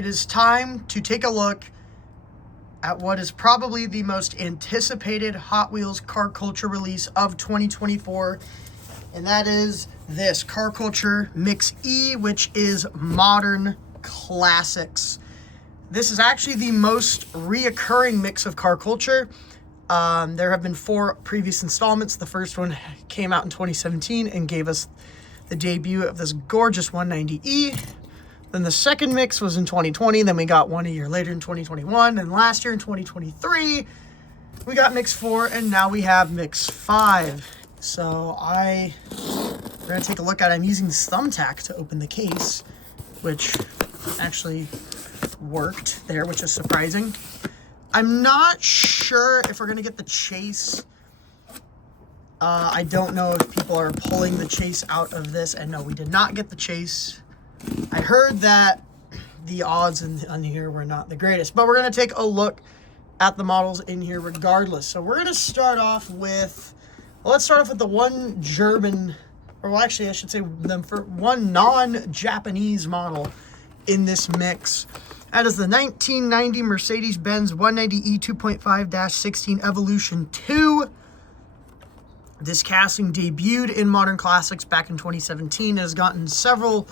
it is time to take a look at what is probably the most anticipated Hot Wheels car culture release of 2024. And that is this Car Culture Mix E, which is modern classics. This is actually the most reoccurring mix of car culture. There have been 4 previous installments. The first one came out in 2017 and gave us the debut of this gorgeous 190E. Then the second mix was in 2020. Then we got one a year later in 2021. And last year in 2023, we got Mix 4, and now we have Mix 5. So we're going to take a look at it. I'm using this thumbtack to open the case, which actually worked there, which is surprising. I'm not sure if we're going to get the chase. I don't know if people are pulling the chase out of this. And no, we did not get the chase. I heard that the odds on here were not the greatest. But we're going to take a look at the models in here regardless. So we're going to start off with... Well, let's start off with the one German... Or well, actually, I should say one non-Japanese model in this mix. That is the 1990 Mercedes-Benz 190E 2.5-16 Evolution 2. This casting debuted in Modern Classics back in 2017. It has gotten several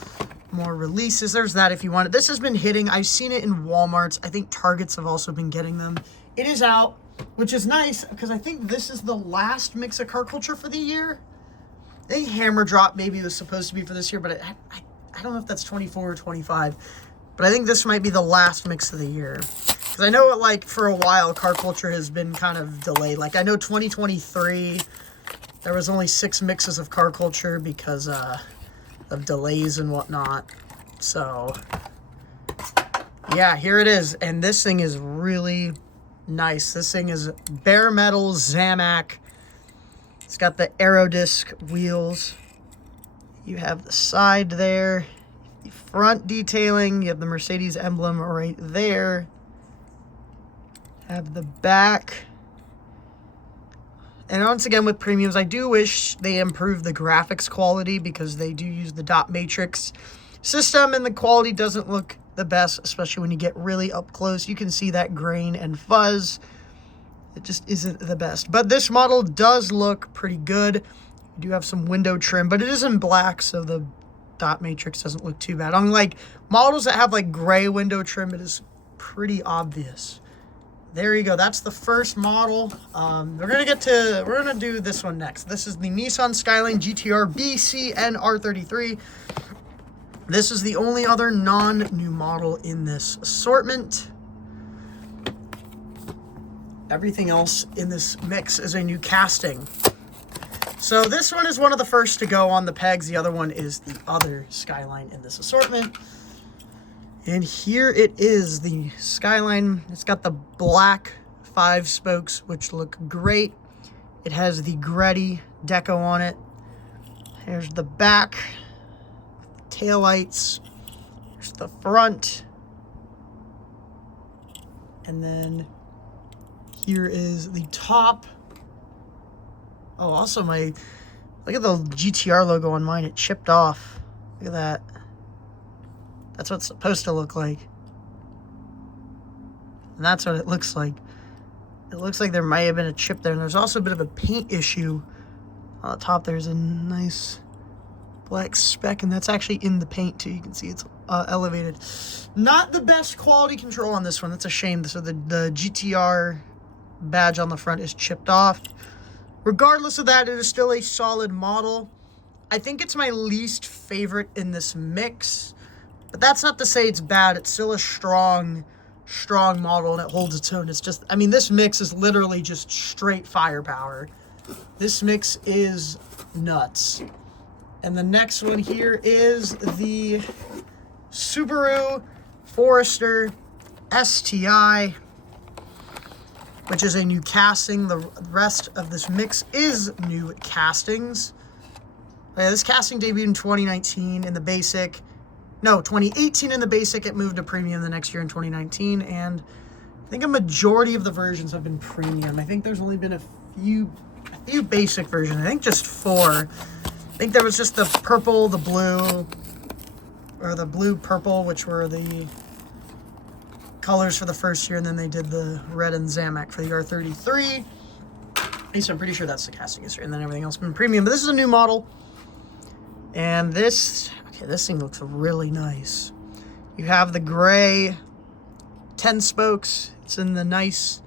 more releases. There's that if you want it. This has been hitting. I've seen it in Walmarts. I think Targets have also been getting them. It is out, which is nice because I think this is the last mix of car culture for the year. I think Hammer Drop maybe was supposed to be for this year, but I don't know if that's 24 or 25. But I think this might be the last mix of the year. Because I know, like, for a while, car culture has been kind of delayed. Like, I know 2023, there was only 6 mixes of car culture because of delays and whatnot. So, yeah, here it is. And this thing is really nice. This thing is bare metal Zamac. It's got the Aerodisc wheels. You have the side there. The front detailing. You have the Mercedes emblem right there. Have the back. And once again, with premiums, I do wish they improved the graphics quality because they do use the dot matrix system and the quality doesn't look the best, especially when you get really up close. You can see that grain and fuzz. It just isn't the best. But this model does look pretty good. You do have some window trim, but it is in black, so the dot matrix doesn't look too bad. Unlike models that have like gray window trim, it is pretty obvious. There you go. That's the first model. We're gonna do this one next. This is the Nissan Skyline GTR BC and R33. This is the only other non-new model in this assortment. Everything else in this mix is a new casting. So this one is one of the first to go on the pegs. The other one is the other Skyline in this assortment. And here it is, the Skyline. It's got the black 5 spokes, which look great. It has the Greddy deco on it. Here's the back, taillights. Here's the front. And then here is the top. Oh, also look at the GTR logo on mine. It chipped off. Look at that. That's what it's supposed to look like. And that's what it looks like. It looks like there might have been a chip there. And there's also a bit of a paint issue. On the top there's a nice black speck. And that's actually in the paint too. You can see it's elevated. Not the best quality control on this one. That's a shame. So the GTR badge on the front is chipped off. Regardless of that, it is still a solid model. I think it's my least favorite in this mix. But that's not to say it's bad. It's still a strong model, and it holds its own. It's just, I mean, this mix is literally just straight firepower. This mix is nuts. And the next one here is the Subaru Forester STI, which is a new casting. The rest of this mix is new castings. Yeah, this casting debuted in 2019 in the basic. No, 2018 in the basic. It moved to premium the next year in 2019. And I think a majority of the versions have been premium. I think there's only been a few basic versions. I think just 4. I think there was just the purple, the blue, or the blue purple, which were the colors for the first year, and then they did the red and Zamak for the R33. At least I'm pretty sure that's the casting history, and then everything else been premium. But this is a new model, and this thing looks really nice. You have the gray 10 spokes. It's in the nice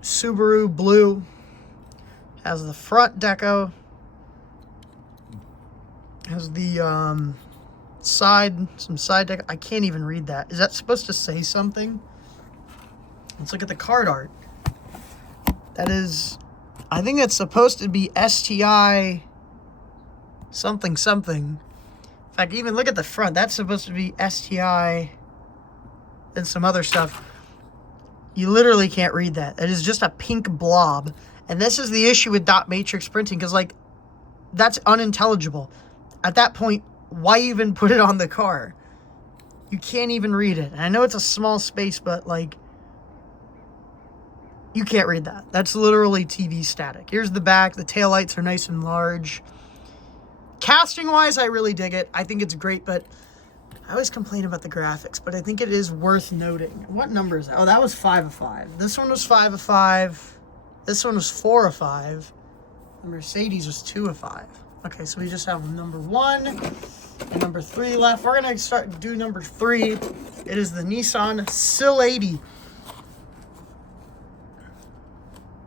Subaru blue. Has the front deco. Has the some side deck. I can't even read that. Is that supposed to say something? Let's look at the card art. That is, I think it's supposed to be STI something something. In fact, even look at the front. That's supposed to be STI and some other stuff. You literally can't read that. It is just a pink blob. And this is the issue with dot matrix printing, because, like, that's unintelligible. At that point, why even put it on the car? You can't even read it. And I know it's a small space, but, like, you can't read that. That's literally TV static. Here's the back. The taillights are nice and large. Casting-wise, I really dig it. I think it's great, but I always complain about the graphics, but I think it is worth noting. What number is that? Oh, that was 5 of 5. This one was 5 of 5. This one was 4 of 5. The Mercedes was 2 of 5. Okay, so we just have number 1 and number 3 left. We're going to do number 3. It is the Nissan SilEighty.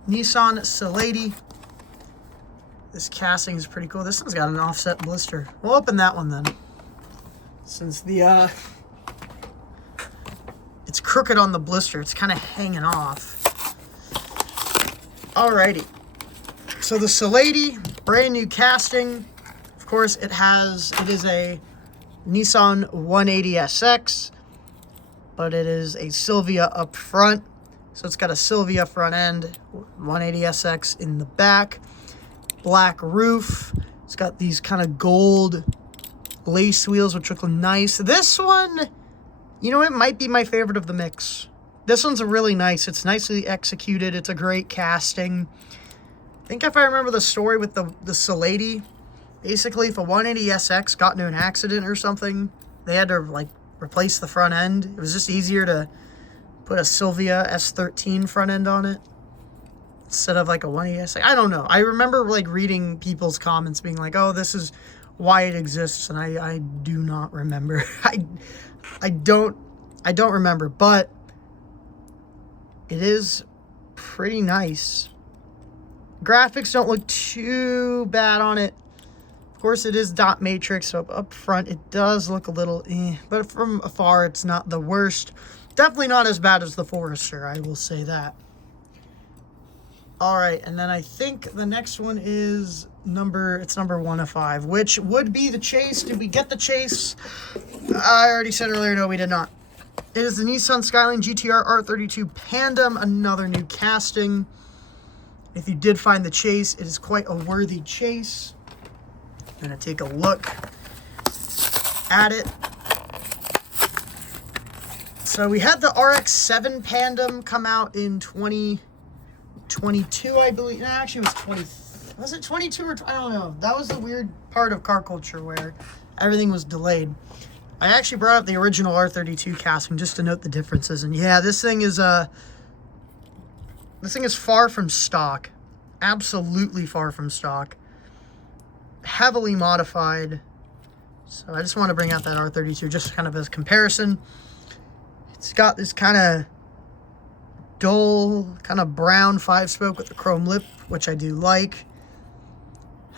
Nissan SilEighty. This casting is pretty cool. This one's got an offset blister. We'll open that one then, since the it's crooked on the blister. It's kind of hanging off. Alrighty. So the SilEighty, brand new casting. Of course, it is a Nissan 180SX, but it is a Silvia up front. So it's got a Silvia front end, 180SX in the back. Black roof. It's got these kind of gold lace wheels, which look nice. This one, you know, it might be my favorite of the mix. This one's really nice. It's nicely executed. It's a great casting. I think if I remember the story with the SilEighty, basically if a 180SX got into an accident or something, they had to, like, replace the front end. It was just easier to put a Silvia S13 front end on it instead of like a 180SX. I don't know. I remember, like, reading people's comments being like, oh, this is why it exists, and I do not remember. I don't remember, but it is pretty nice. Graphics don't look too bad on it. Of course, it is dot matrix, so up front it does look a little but from afar it's not the worst. Definitely not as bad as the Forester, I will say that. All right, and then I think the next one is number 1 of 5, which would be the Chase. Did we get the Chase? I already said earlier, no, we did not. It is the Nissan Skyline GTR R32 Pandem, another new casting. If you did find the Chase, it is quite a worthy chase. I'm going to take a look at it. So we had the RX-7 Pandem come out in 2022, I believe. No, actually it was 20. Was it 22 or I don't know. That was the weird part of car culture where everything was delayed. I actually brought up the original R32 casting just to note the differences. And yeah, this thing is far from stock. Absolutely far from stock. Heavily modified. So I just want to bring out that R32 just kind of as comparison. It's got this kind of dull, kind of brown 5-spoke with the chrome lip, which I do like.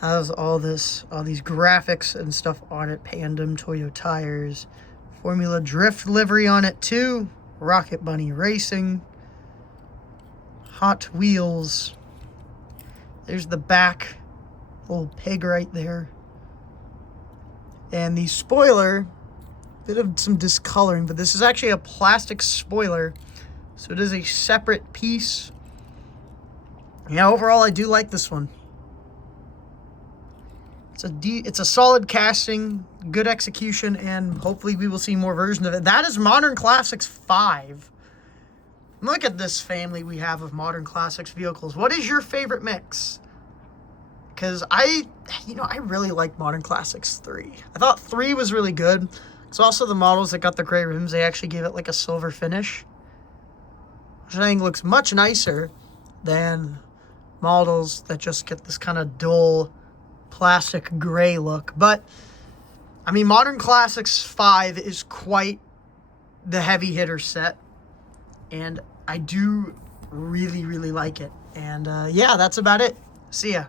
Has all these graphics and stuff on it. Pandem Toyo tires. Formula Drift livery on it too. Rocket Bunny Racing. Hot Wheels. There's the back. Little pig right there. And the spoiler, bit of some discoloring, but this is actually a plastic spoiler. So it is a separate piece. Yeah, overall I do like this one. It's a solid casting, good execution, and hopefully we will see more versions of it. That is Modern Classics 5. Look at this family we have of Modern Classics vehicles. What is your favorite mix? Because I really like Modern Classics 3. I thought 3 was really good. It's also the models that got the gray rims. They actually gave it like a silver finish. which I think looks much nicer than models that just get this kind of dull plastic gray look. But I mean, Modern Classics 5 is quite the heavy hitter set, and I do really, really like it. And yeah, that's about it. See ya.